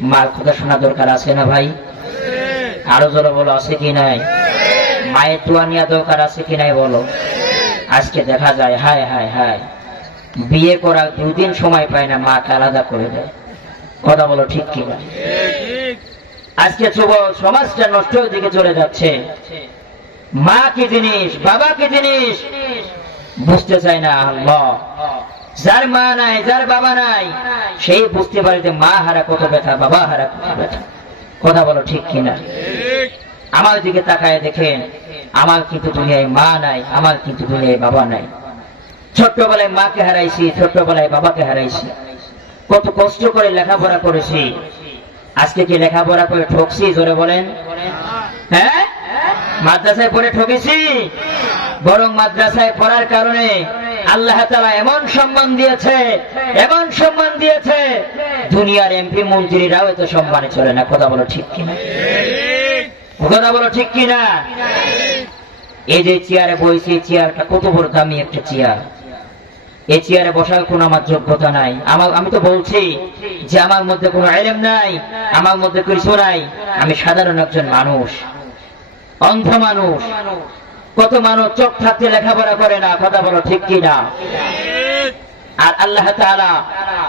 মার কথা শোনা দরকার আছে না ভাই? আরও জোরে বলো, আছে কি নাই? মায়ের দোয়া নেওয়া দরকার আছে কি নাই বলো? আজকে দেখা যায়, হায় হায় হায়। বিয়ে করা দুদিন সময় পায় না, মাকে আলাদা করে দেয়। কথা বলো ঠিক কি কিনা? আজকে যুব সমাজটা নষ্টের দিকে চলে যাচ্ছে। মা কি জিনিস, বাবা কি জিনিস? বুঝতে চায় না আল্লাহ। যার মা নাই, যার বাবা নাই, সেই বুঝতে পারে যে মা হারা কত ব্যথা, বাবা হারা কত ব্যথা। কথা বলো ঠিক কিনা? আমার দিকে তাকায় দেখেন, আমার কিন্তু দুনিয়ায় মা নাই, আমার কিন্তু দুনিয়ায় বাবা নাই। ছোট্টবেলায় মাকে হারাইছি, ছোট্টবেলায় বাবাকে হারাইছি। কত কষ্ট করে লেখাপড়া করেছি। আজকে কি লেখাপড়া করে ঠকছি, জোরে বলেন? হ্যাঁ? মাদ্রাসায় পড়ে ঠকেছি? বরং মাদ্রাসায় পড়ার কারণে আল্লাহ তালা এমন সম্মান দিয়েছে, এমন সম্মান দিয়েছে। দুনিয়ার এমপি মন্ত্রীরাও এত সম্মানে চলে না, কথা বলো ঠিক কিনা? কথা বলো ঠিক কিনা? এই যে চেয়ারে বইছি চেয়ারটা কত বড় দামি একটা চেয়ার। এই চেয়ারে বসার কোনো আমার যোগ্যতা নাই। আমার আমি তো বলছি যে আমার মধ্যে কোনো আইলেম নাই, আমার মধ্যে কিছু নাই। আমি সাধারণ একজন মানুষ, অন্ধ মানুষ। কত মানুষ চোখ থাকতে লেখাপড়া করে না, কথা বলো ঠিক কি না আর আল্লাহ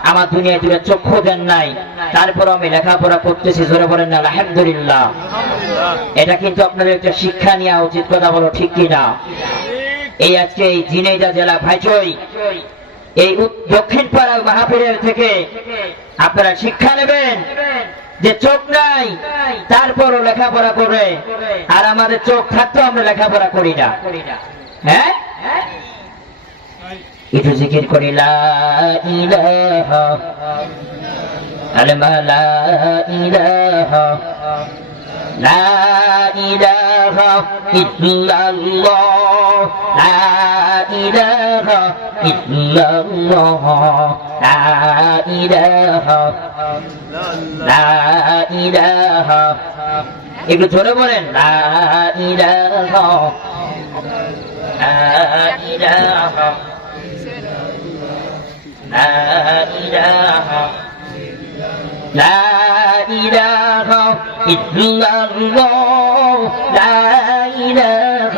আমার দুনিয়ায় জুড়ে চক্ষু দেন নাই তারপর আমি লেখাপড়া করতেছি, জোরে বলেন না, আলহামদুলিল্লাহ। এটা কিন্তু আপনাদের একটা শিক্ষা নেওয়া উচিত, কথা বলো ঠিক কি না এই আজকে এই জিনেজা জেলা ভাইচই, এই দক্ষিণ পাড়া মাহাপীরের থেকে আপনারা শিক্ষা নেবেন যে চোখ নাই, তারপরও লেখাপড়া করে। আর আমাদের চোখ থাকতো আমরা লেখাপড়া করি না। হ্যাঁ? কিছু জিকির করি, লা ইলাহা লা ইলাহা লা ইলাহা إلا الله لا إله إلا الله لا إله لا إله একটু জোরে বলেন লা ইলাহা লা ইলাহা লা ইলাহা لا إله إلا الله لا إله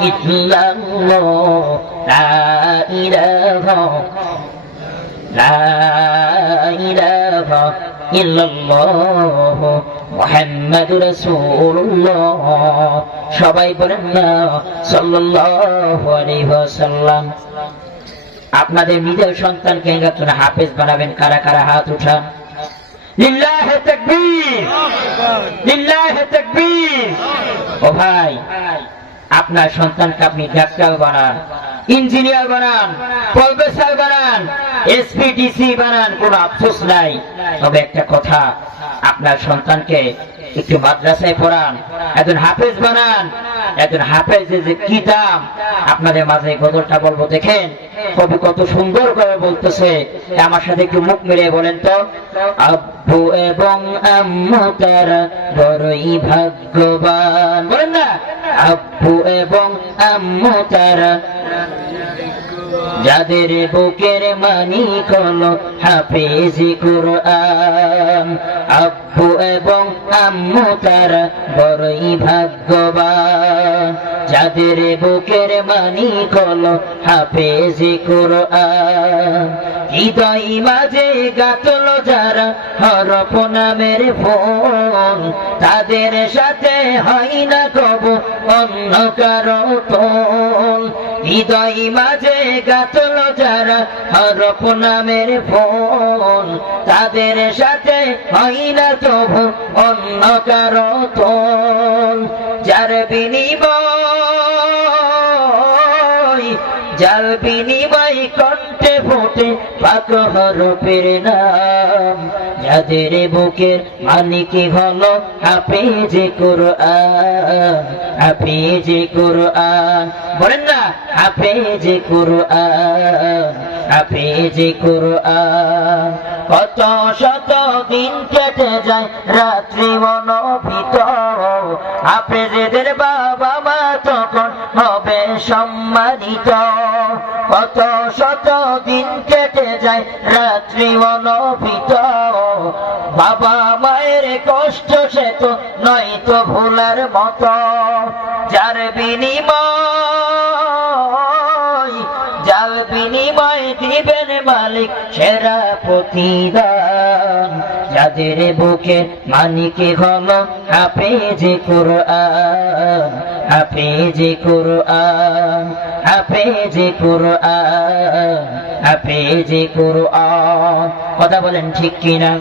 إلا الله لا إله لا إله إلا الله محمد رسول الله সবাই বলেন না সাল্লাল্লাহু আলাইহি ওয়াসাল্লাম আপনাদের নিজের সন্তানকে একজন হাফেজ বানাবেন কারা কারা হাত উঠান লিল্লাহে তাকবীর। লিল্লাহে তাকবীর। ও ভাই, আপনার সন্তানকে আপনি ডাক্তার বানান, ইঞ্জিনিয়ার বানান, প্রফেসর বানান, এসপিডিসি বানান, কোনো আফসোস নাই। তবে একটা কথা, আপনার সন্তানকে একটু মাদ্রাসায় পড়ান, একজন হাফেজ বানান, একজন হাফেজ যে কি দাম, আপনাদের মাঝে গজলটা বলব, দেখেন। কবি কত সুন্দর করে বলতেছে। আমার সাথে একটু মুখ মেরে বলেন তো। আব্বু এবং আম্মু তারা বড়ই ভাগ্যবান। বলেন না? আব্বু এবং আম্মু যাদের বুকের মানি কল হাফেজি কুরআন। আব্বু এবং আম্মু তারা বড়ই ভাগ্যবান। যাদের বুকের মানিক হলো হাফেজি কুরআন। হৃদয় মাঝে গাতল যারা হরপ নামের ফোন, তাদের সাথে হয় না কব অন্য কারও তোল। হৃদয় মাঝে গাতল যারা হরপ নামের ফোন, তাদের সাথে হয় না তবু অন্য কারও যার বিনিময় যার বিনিময় কণ্ঠে ফোটে পাক হরফের নাম। যাদের বুকের মালিকি হলো হাফেজে কোরআন হাফেজে কোরআন। বলেন না, হাফেজে কোরআন হাফেজে কোরআন। কত শত দিন কেটে যায় রাত্রি ভিতর হাফেজেদের বাবা মা তখন হবে সম্মানিত। কত শত দিন কেটে যায় রাত্রি মনোভীত বাবা মায়ের কষ্ট সে তো নয় তো ভুলার মতো। যার বিনিময় যার বিনিময় দিবেন মালিক সেরা প্রতিদান। যাদের বুকে মানিকে হলো হাফেজে কোরআন হাফেজে কোরআন হাফেজে কোরআন হাফেজে কোরআন। কথা বলেন ঠিক কিনা?